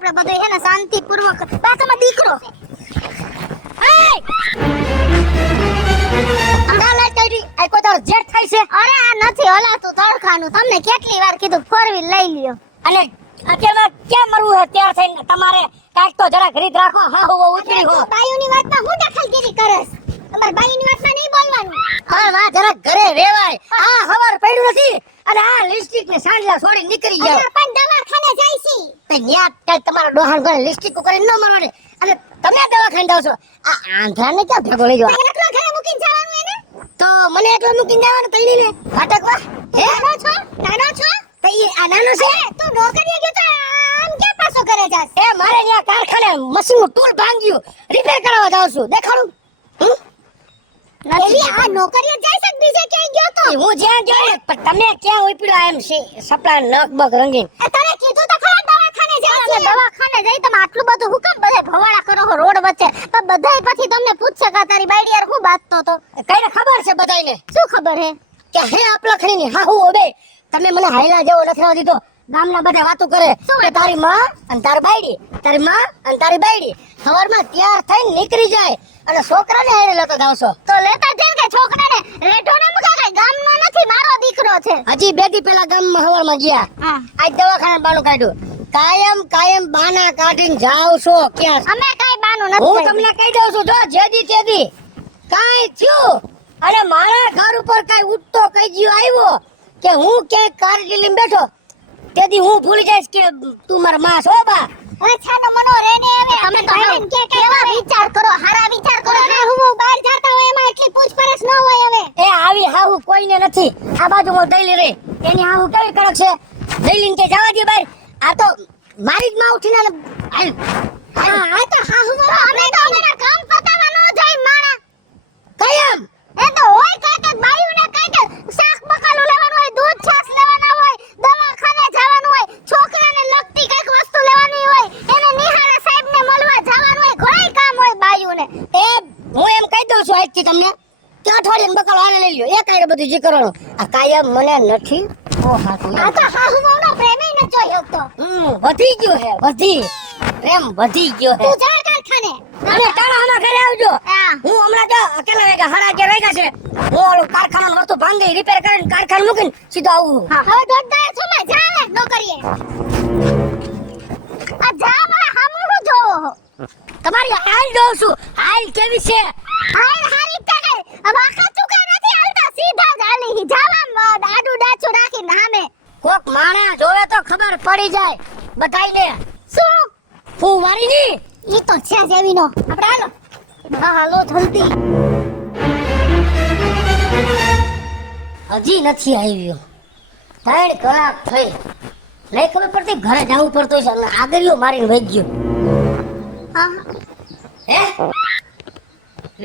આપણે બધું હે ને શાંતિપૂર્વક પાછો દીકરો અરે આ નથી હલાતું તડખાનું તમને કેટલી વાર કીધું 4 વ્હીલ લઈ લ્યો અને અત્યારમાં કેમ મરવું હે ત્યાર થઈને તમારે કાંઈક તો જરા ખરીદ રાખો હા હો ઉતરી હો બાયુની વાતમાં હું દખલગીરી કરસ તમાર બાયુની વાતમાં નહીં બોલવાનું હા વાહ જરા ઘરે રેવાય આ હવાર પડ્યું નથી અને આ લિપસ્ટિક ને સાંજલા છોડી નીકળી જાવ પણ દવાખાને જાય છી તે ન્યા કાંઈ તમારા ડોહાણ ઘરે લિપસ્ટિક કરીને ન મરવાની અને તમે દવાખાને જાવ છો આ આંધળાને ક્યાં ભેગો લઈ જાવ એકલો ઘરે મૂકીને જવાનું એને તો મને એકલો મૂકીને જવાનું તઈ ને ફાટકવા હે નાનો છો તઈ આ નાનો છે તું નોકરીએ ગયો તો આમ ક્યાં પાછો ઘરે જાસ એ મારે ન્યા કારખાને મશીનનું ટૂલ ભાંગ્યું રિપેર કરાવવા જાવ છું દેખાડું એવી આ નોકરીએ જાય છે બીજે ક્યાંય ગયો તો હું જ્યાં ગયો ને પણ તમે ક્યાં ઉપડ્યો એમ છે સપડા નખ બગ રંગીન તને કીધું તો ખરા દવાખાને જાય છે દવાખાને જઈ તમે આટલું બધું હુકમ બધે ભવાડા કરો છો રોડ વચ્ચે પણ બધાય પછી તમને પૂછશે કે તારી બાઈડી યાર હું બાતતો તો કઈને ખબર છે બધાયને શું ખબર હે કે હે આપલા ખરીની હા હું ઓબે તમે મને હાયલા જેવો નથી આવવા દીધો ગામના બધા વાતો કરે કે તારી માં અને તારી બાઈડી તારી માં અને તારી બાઈડી સવારમાં તૈયાર થઈને નીકળી જાય અને છોકરાને હારે લેતો જાવશો તો લેતા જેમ કે છોકરાને રેઢો ને મુકા ગામનો નથી મારો દીકરો છે હજી બે દી પહેલા ગામમાં સવારમાં ગયા આજ દવાખાને બાનું કાઢ્યું કાયમ બાના કાઢીને જાવ છો ક્યાં અમે કાઈ બાનું નથી હું તમને કહી દઉં છું જો જેદી તેદી કાઈ થયું અને મારા ઘર ઉપર કાઈ ઉઠતો કઈ જીવ આવ્યો કે હું કે કારડી લઈને બેઠો તેદી હું ભૂલી જઈશ કે તું મારા માં છો બા હવે છાનો મનો રેને હવે અમે તો હવે કે કેવા વિચાર કરો હારા વિચાર કરો હા હું બહાર જાતા હોય એમાં એટલી પૂછપરછ ન હોય હવે એ આવી હાહુ કોઈને નથી આ બાજુ મો દઈલી રે એની હાહુ કેવી કડક છે દઈલીને કે જવા દે બહાર આ તો મારી જ માં ઉઠીને આ તો હાહુ અમે તો અમારા કામ પતાવા ન જાય માણા કાયમ એ તો હોય કાંઈક બાયુને કાંઈક શાક બકાલું લેવાનું હોય દૂધ છાશ લેવાના હોય દવાખાને જવાનું હોય છોકરાને લગતી કાંઈક વસ્તુ લેવાની હોય એને નિહાળા સાહેબને મળવા જવાનું હોય ઘણાય કામ હોય બાયુને એ હું એમ કહી દઉં છું આજથી તમને કે અઠવાડિયાનો બકાલો આને લઈ લ્યો એ કાંઈ બધું જે કરવાનું આ કાયમ મને નથી ઓ હાથું આ તો હાહુનો પ્રેમ ન જોઈ શકતો વધી ગયો હે પ્રેમ વધી ગયો હે તું જા કારખાને અને તારા આમાં ઘરે આવજો હા હું હમણાં જો અકેલા વેગા 11:30 વાગ્યા છે હું ઓલું કારખાનાનું વસ્તુ ભાંગી રિપેર કરીને કારખાને મૂકીને સીધો આવું હા હવે દોડતા છો માં જા ને નોકરીએ આ જા મારા હામું જોવો તમારી હાલ જોઉં છું હાલ કેવી છે હાલ હારી તને હવે આખા ચૂકા નથી હાલતા સીધા જ હાલી જાવા આડું ડાચું રાખીને સામે કોક માણા જોવે તો ખબર પડી જાય બધાયને શું હું મારી ની ઈ તો છે જેવીનો આપણે હાલો હા હાલો જલ્દી હજી નથી આવ્યો 3 કલાક થઈ નહીં ખબર પડતી ઘરે જવું પડતું છે અને આગળિયો મારીને વહી ગયો હા હે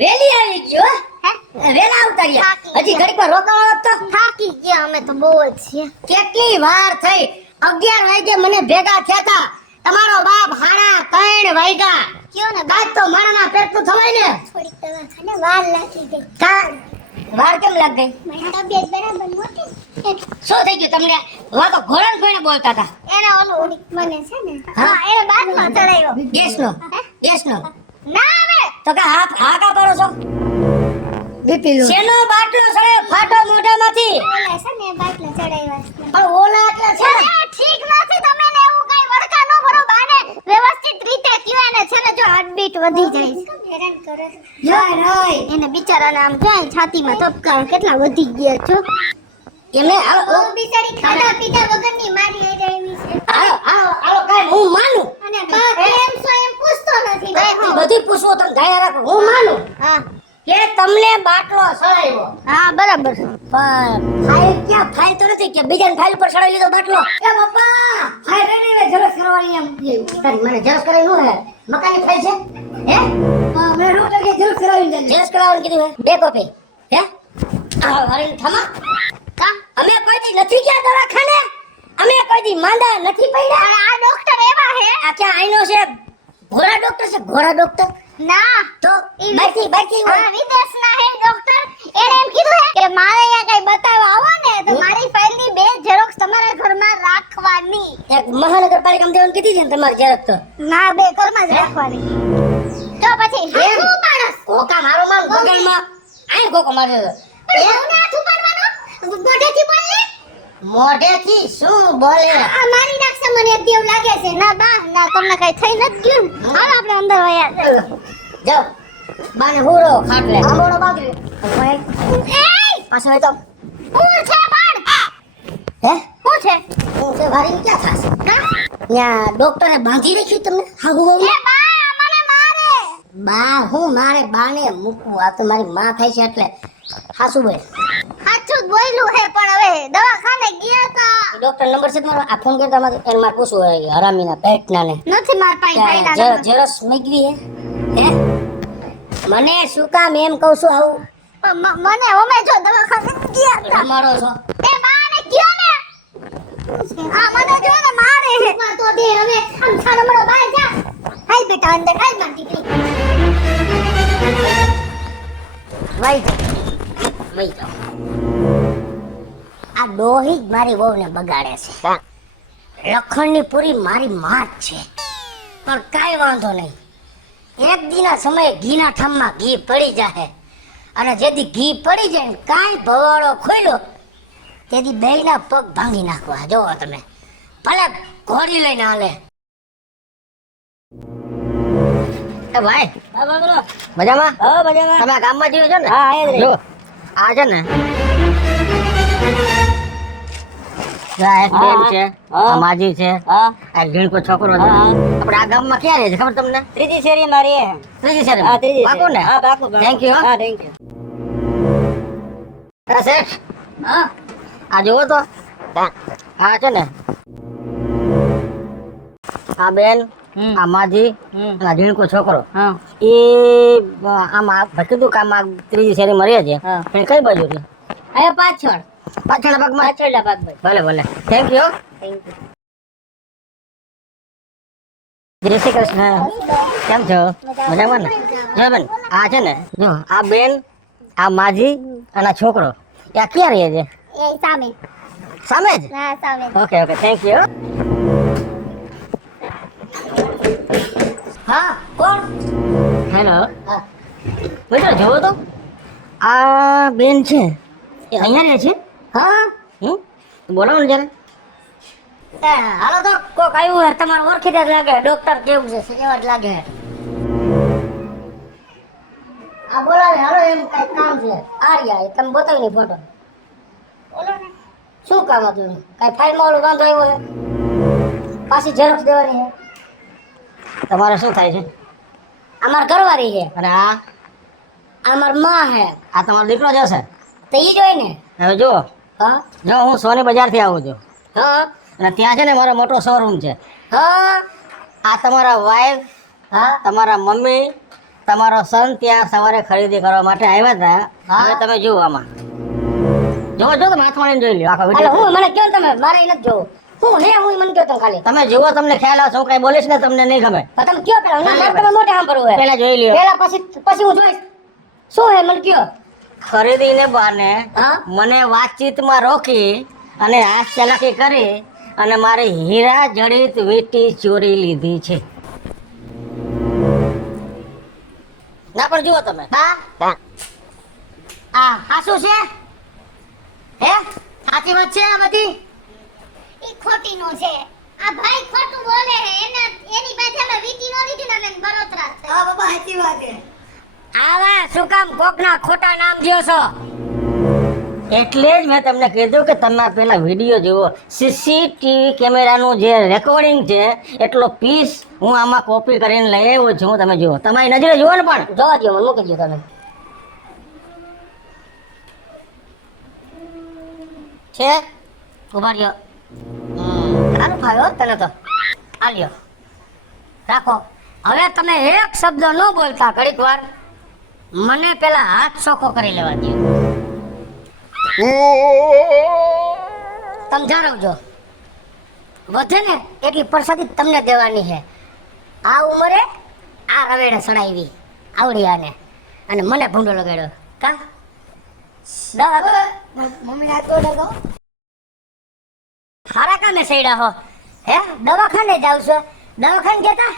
વેલી આવી ગયો હે વેલા આવતા રહ્યા હજી ઘડીકમાં રોકાવાનો તો થાકી ગયા અમે તો બહુ જ છીએ કેટલી વાર થઈ 11 વાગે મને ભેગા થયા તા તમારો બાપ 3:30 વાગ્યા કયો ને બાદ તો મારાના પેટનું થવાય ને થોડીક દવાખાને વાર લાગી ગઈ કા વાર કેમ લાગ ગઈ મારી તબિયત બરાબર નહોતી શું થઈ ગયું તમને વા તો ઘોડા ઘોડે બોલતા હતા એને ઓલું મને છે ને હા એને બાદમાં ચડાવ્યો ગેસનો ના હવે તો કે હાથ હા કા પાડો છો બીપી લો શેનો બાટલો સડે ફાટો મોઢામાંથી ઓલા છે ને બાટલા ચડાવ્યા છે પણ ઓલા એટલે છે ને ઠીક નથી તમે ને એવું કઈ વડકા નો ભરો બાને વ્યવસ્થિત રીતે કયો એને છે ને જો હાર્ટબીટ વધી જાય હેરાન કરે જાય એને બિચારાને આમ જો છાતીમાં ધબકારો કેટલા વધી ગયા છો એમને ઓ બિચારી ખાધા પીધા વગરની મારી આઈ આવી છે આવો કાઈ હું માનું અને બા કેમ છો એમ પૂછતો નથી બધી પૂછવો તમે ધ્યાન રાખો હું માનું હા કે તમને બાટલો સડાવ્યો હા બરાબર પણ ફાઇલ ક્યાં ફાઇલ તો નથી કે બીજાની ફાઇલ પર સડાવી લીધો બાટલો એ બાપા ફાઇલ રેડી વે ઝેરોક્સ કરવાની એમ તારી મને ઝેરોક્સ કરાવી નો હે મકાની ફાઇલ છે હે મને રોજ કે ઝેરોક્સ કરાવી દે ઝેરોક્સ કરાવવાની કીધું હે બે કોપી હે આ હરીન થમા કા અમે કોઈ દી નથી ગયા દવાખાને અમે કોઈ દી માંદા નથી પડ્યા આ ડોક્ટર એવા હે આ ક્યાં આઈનો છે ઘોડા ડોક્ટર છે ઘોડા ડોક્ટર ના તો બાકી હા વિદેશના હે ડોક્ટર એને એમ કીધું હે કે મારે અહીંયા કઈ બતાવવા આવો ને તો મારી ફાઇલની બે ઝેરોક્સ ઝેરોક્સ તમારા ઘરમાં રાખવાની. એક મહાનગરપાલિકામાં દેવાનું કીધી છે ને તમારે ઝેરોક્સ તો. ના, બે ઘરમાં જ રાખવાની. તો પછી હાથું માણસ કોકા મારો માન બગલમાં આય કોકો મારે એવું ના હાથું પાડવાનો. મોઢેથી બોલ ને. મોઢેથી શું બોલે? આ મારી નાખશે મને એક દેવ લાગે છે. ના બા, ના તમને કઈ થઈ નથી ગયું. હાલો આપણે અંદર વયા જાઓ બાને હુરો ખાટલે આંબોળો બાગરી ભાઈ એય પાછો હોય તો હું છે પણ હે હું છે હું છે ભારી ક્યાં થાશે ત્યાં ડોક્ટરે બાંધી રાખ્યું તમને હાગુ બહુ એ બા મને મારે. બા હું મારે બાને મૂકવું આ તો મારી માં થાય છે એટલે હાસુ બોલ સાચું જ બોલ્યું હે પણ હવે દવાખાને ગયા તા. ડોક્ટર નંબર છે તમારો આ ફોન કરતા મારે એને મારે પૂછવું હોય હરામીના પેટના ને નથી માર પાસે ફાયદા નથી. જેરસ મેગરી હે મને શું કામ એમ કહું છું આવું મને ઓમે જો દવાખાને ગયા તા. તમારો છો એ બાને કયો ને આ મને જો ને મારે હે. તો દે હવે આમ છાનો મડો બહાર જા. હાલ બેટા અંદર હાલ માર દીકરી. વઈ જાઓ આ ડોહી જ મારી વહુને બગાડે છે લખણની પૂરી મારી માત છે પણ કાંઈ વાંધો નહીં એક દીના સમયે ઘીના ઠામમાં ઘી પડી જાય અને જેથી ઘી પડી જાય ને કાંઈ ભવાળો ખોલ્યો તેથી બેયના પગ ભાંગી નાખવા જોવો તમે ભલે ઘોડી લઈને હાલે એ ભાઈ મજામાં તમે આ ગામમાં જીવો છો ને જો આ છે ને આ એક બેન છે આ માજી છે આ ઘીણકો છોકરો છે આપણે આ ગામમાં ક્યાં રહે છે ખબર તમને ત્રીજી શેરી મારી હે. ત્રીજી શેરી હા, ત્રીજી પાકું ને હા, પાકું. થેન્ક યુ હા, thank you. શેઠ આ જુઓ તો આ છે ને આ બેન આ માજી આ ઘીણકો છોકરો હા. એ આમ કીધું કે આમાં ત્રીજી શેરી મરે છે હા. એ કઈ બાજુ છે હવે પાછળ પાછળના ભાગમાં પાછળના ભાગમાં. ભલે ભલે થેન્ક યુ Thank you. જય શ્રી કૃષ્ણ કેમ છો મજામાં ને જો બેન આ છે ને જો આ બેન આ માજી અને આ છોકરો આ ક્યાં રહે છે એ સામે. સામે જ ના સામે. ઓકે ઓકે થેન્ક યુ હા કોણ હેલો બેટા જોવો તો આ બેન છે એ અહીંયા રહે છે હા બોલાવો ને જરા હાલો તો કોક આવ્યું હે તમારું ઓળખીતા જ લાગે ડોક્ટર કેવું છે એવા જ લાગે આ બોલાવે હાલો એમ કઈ કામ છે આ રહ્યા એ તમે બતાવી નહીં ફોટો બોલો ને શું કામ હતું કઈ ફાઇલમાં ઓલું વાંધો આવ્યો છે પાછી ઝેરોક્સ દેવાની છે તમારે શું થાય છે અમાર ઘરવાળી છે અને આ અમાર માં હે આ તમારો દીકરો જ હશે તો ઈ જ હોય ને હવે જુઓ હા જો હું સોની બજારથી આવું છું હા અને ત્યાં છે ને મારો મોટો શોરૂમ છે હા આ તમારા વાઈફ હા તમારા મમ્મી તમારો સન ત્યાં સવારે ખરીદી કરવા માટે આવ્યા હતા હવે તમે જુઓ આમાં જો જો તમે હાથમાં લઈને જોઈ લો આખો વિડિયો હું મને કહો તમે મારે નથી જોવું હું હે હું મને કહો તમે ખાલી તમે જુઓ તમને ખ્યાલ આવશે હું કઈ બોલીશ ને તમને નહીં ગમે તમે કયો પેલા મારે તમે મોટે સાંભળવું હે પેલા જોઈ લ્યો પેલા પછી હું જોઈશ શું હે મને કયો ખરીદીને બહાને મને વાતચીતમાં રોકી અને હાથ ચલાકી કરી અને મારે હીરા જડિત વીંટી ચોરી લીધી છે ના પણ જુઓ તમે આ શું છે હે સાચી વાત છે આ બધી ઈ ખોટી નો છે. આ ભાઈ ખોટું બોલે હે. એની પાસે અમે વીટી નો લીધી ને એટલે બરોતરા છે. હા બાબા સાચી વાત છે. આવા શું કામ કોકના ખોટા નામ દ્યો છો એટલે જ મેં તમને કીધું કે તમે પેલા વિડીયો જુઓ સીસીટીવી કેમેરાનું જે રેકોર્ડિંગ છે એટલો પીસ હું આમાં કોપી કરીને લઈ આવ્યો છું તમે જુઓ તમારી નજરે જુઓ ને પણ જોવા દો મને મૂકી દો તમે છે ઉભા રહ્યો સારું ફાવ્યો તને તો આ લ્યો રાખો હવે તમે એક શબ્દ ન બોલતા ઘડીક વાર મને પેલા હાથ સોખો કરી લેવા દો તમે જાણવજો વધે ને એટલી પ્રસાદી તમને દેવાની છે આ ઉંમરે આ રવેડે સડાવી આવડી આને અને મને ભૂંડો લગાડ્યો કા મમ્મી હાથ તો કામે સડ્યા હો? હે દવાખાને જાવ છો? દવાખાને જતા?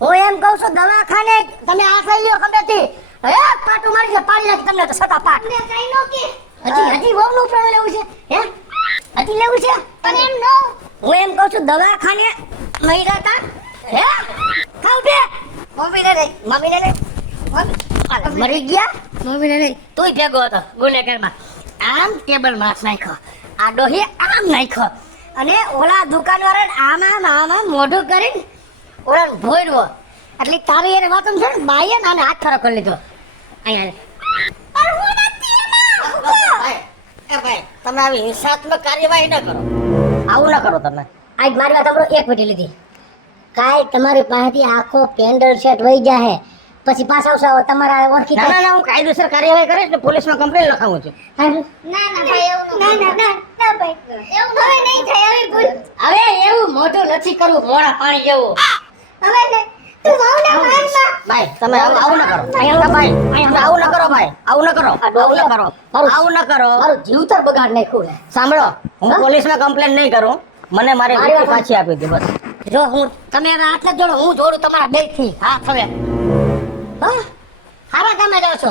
હું એમ કહું છું દવાખાને તમે આ ખાઈ લ્યો ગમેથી. હે પાટું મારી છે પાડી નાખ તમને તો સતા પાટ. ને કઈ નો કે હજી વહુનું પ્રણ લેવું છે? હે હજી લેવું છે? પણ એમ નો હું એમ કહું છું દવાખાને નહીં રહેતા? હે ખાવ બે મમ્મીને રે મમ્મીને રે મરી ગયા મમ્મીને રે તુંય ભેગો હતો ગુનેગારમાં. આમ ટેબલ માસ નાખ્યો આ ડોહી આમ નાખ્યો અને ઓલા દુકાનવાળાને આમાં મોઢું કરીને ઓલાને ભોયડવો એટલે તારી એને વાતો છે ને બાઈએ ને આને હાથ ખરો કરી લીધો અહીંયા પણ હું નથી એમાં. ભાઈ તમે આવી હિંસાત્મક કાર્યવાહી ન કરો. આવું ન કરો તમે. આજ મારી વાત સાંભળો એક મિનિટ લીધી કાંઈ તમારી પાસેથી આખો પેન્ડલ સેટ વહી જાહે પછી પાછા આવશો તમારા ઓળખી ના હું કાયદેસર કાર્યવાહી કરીશ ને પોલીસમાં કમ્પ્લેન લખાવું છું. ના ના ભાઈ એવું ના ભાઈ એવું હવે નહીં થાય હવે ભૂલ હવે એવું મોઢું નથી કરવું મોડા પાણી જેવું. હવે ને તું વહુને મારમાં ભાઈ તમે આવું ન કરો. અહીંયા ભાઈ અહીંયા આવું ન કરો ભાઈ આવું ન કરો આવું ન કરો આવું ન કરો. મારું જીવતર બગાડ નાખ્યું. સાંભળો હું પોલીસમાં કમ્પ્લેન નહીં કરું. મને મારી વાત પાછી આપી દે બસ. જો હું તમે હવે હાથ જોડો હું જોડું તમારા બે થી હાથ હવે. હા સારા કામે જાવ છો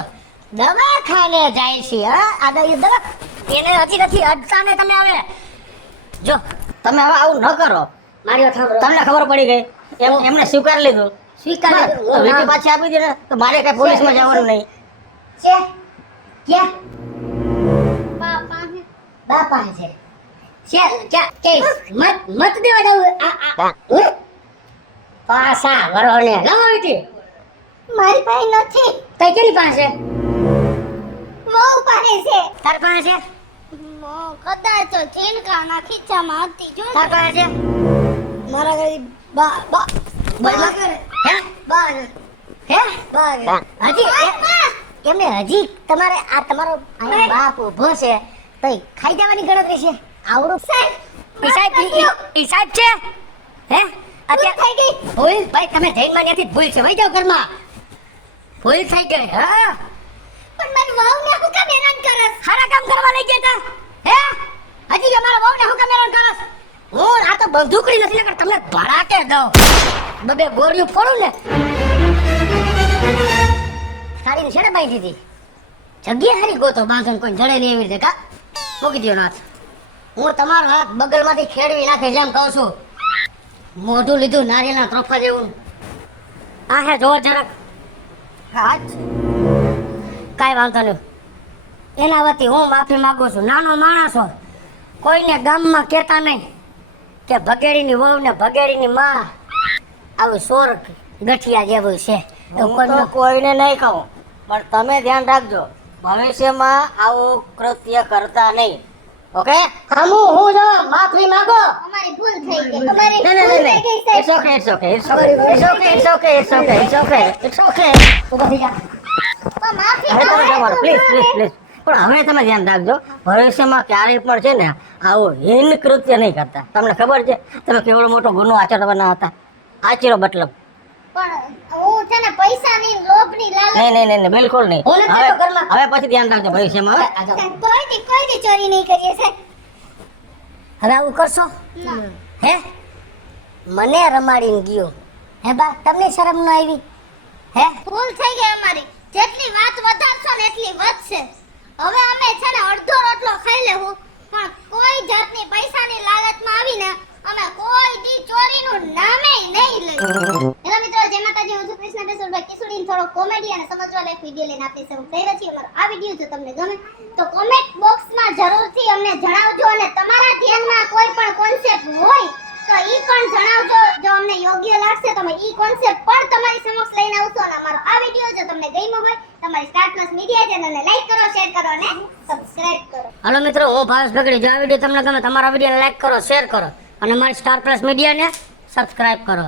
દવાખાને જાય છે. હા આ દવા એને હજી નથી અડતા ને તમે હવે જો તમે હવે આવું ન કરો. મારી વાત સાંભળો તમને ખબર પડી ગઈ એમને સ્વીકાર લીધું તો વીટી પાછી આપી દે ને તો મારે કઈ પોલીસમાં જવાનું નહીં. છે ક્યાં બાપા છે મત દેવા જવું પાસા વરોને લાવો વીટી. મારી પાસે નથી કઈ કેની પાસે? વહુ પાસે છે તાર પાસે છે? કદાચ ચીનકાના ખીચામાં હતી જો તાર પાસે છે? મારા ઘરે બા બા બા હે બા હે બા હજી એમને હજી તમારે આ તમારો અહીં બાપ ઊભો છે તો ખાઈ જવાની ગણતરી છે આવડું સાહેબ ઈ સાહેબ છે હે અત્યારે થઈ ગઈ ભૂલ ભાઈ તમે જૈનમાં ત્યાંથી ભૂલ છે વહી જાઓ ઘરમાં ભૂલ થઈ ગઈ. હા પણ મારી વહુને હું કામ હેરાન કરસ સારા કામ કરવા લઈ જતા હે હજી અમારા વહુને હું કામ હેરાન કરસ? હું આ તો બંદૂકડી નથી લગર તમને ભડાકે દઉં બબે ગોળીઓ ફોડું ને સારીને છેડે બાંધી દીધી જગ્યા હારી ગોતો બાંધો કોઈ જડે નહીં એવી રીતે કા મૂકી દો નાથ. હું તમારો હાથ બગલમાંથી ખેડવી નાખે જેમ કહું છું. મોઢું લીધું નારિયેળના ત્રોફા જેવું. આ હે જોર જરાક હાથ કાંઈ વાંધો નહીં એના વતી હું માફી માંગુ છું. નાનો માણસ હોય કોઈને ગામમાં કહેતા નહીં કે ભગેડીની વહુ ને ભગેડીની માં આવું સોર ગઠિયા જેવું છે. કોઈને નહીં કહું પણ તમે ધ્યાન રાખજો ભવિષ્યમાં આવું કૃત્ય કરતા નહીં. ઓકે હું જો માફી માંગો. અમારી ભૂલ થઈ ગઈ અમારી નહીં ભૂલ થઈ ગઈ સાહેબ. It's okay, it's okay, it's okay, it's okay, it's okay, it's okay, it's okay, it's okay. ઊભા થઈ જા. તો માફી હવે તમે માંગો. જવાનું પ્લીઝ પ્લીઝ પ્લીઝ. પણ હવે તમે ધ્યાન રાખજો ભવિષ્યમાં ક્યારેય પણ છે ને આવું હીન કૃત્ય નહીં કરતા. તમને ખબર છે તમે કેવડો મોટો ગુનો આચરવાના હતા? આચરો મતલબ પણ હું છે ને પૈસાની લોભની લાલચ નહીં નહીં નહીં બિલકુલ નહીં. હું નથી હવે તો ઘરમાં. હવે પછી ધ્યાન રાખજો ભવિષ્યમાં. હવે કોઈ દી ચોરી નહીં કરીએ સાહેબ. હવે આવું કરશો ના. હે મને રમાડીને ગયો હે બા તમને શરમ ન આવી હે? ભૂલ થઈ ગઈ અમારી. જેટલી વાત વધારશો ને એટલી વધશે. હવે અમે છે ને અડધો રોટલો ખાઈ લેવું પણ કોઈ જાતની પૈસાની લાલચમાં આવીને અમે કોઈ દી ચોરીનું નામે નહીં લઈએ. હેલો મિત્રો, જય માતાજી. હું છું કૃષ્ણ બેસુરભાઈ કિશોરીને થોડો કોમેડી અને સમજવા લાયક વિડીયો લઈને આપી શરૂ થઈ રહ્યો છે. અમારો આ વિડીયો જો તમને ગમે તો કોમેન્ટ બોક્સમાં જરૂરથી અમને જણાવજો અને તમારા ધ્યાનમાં કોઈ પણ કોન્સેપ્ટ હોય તો ઈ પણ જણાવજો. જો અમને યોગ્ય લાગશે તો અમે ઈ કોન્સેપ્ટ પણ તમારી સમક્ષ લઈને આવશું. અને અમારો આ વિડીયો જો તમને ગમ્યો હોય તમારી સ્ટાર પ્લસ મીડિયા ચેનલને લાઈક કરો, શેર કરો અને સબસ્ક્રાઇબ કરો. હાલો મિત્રો, હું ભાવેશ બગડી. જો આ વિડીયો તમને ગમે તમારા વિડીયોને લાઈક કરો, શેર કરો અને મારી સ્ટાર પ્લસ મીડિયાને સબસ્ક્રાઇબ કરો.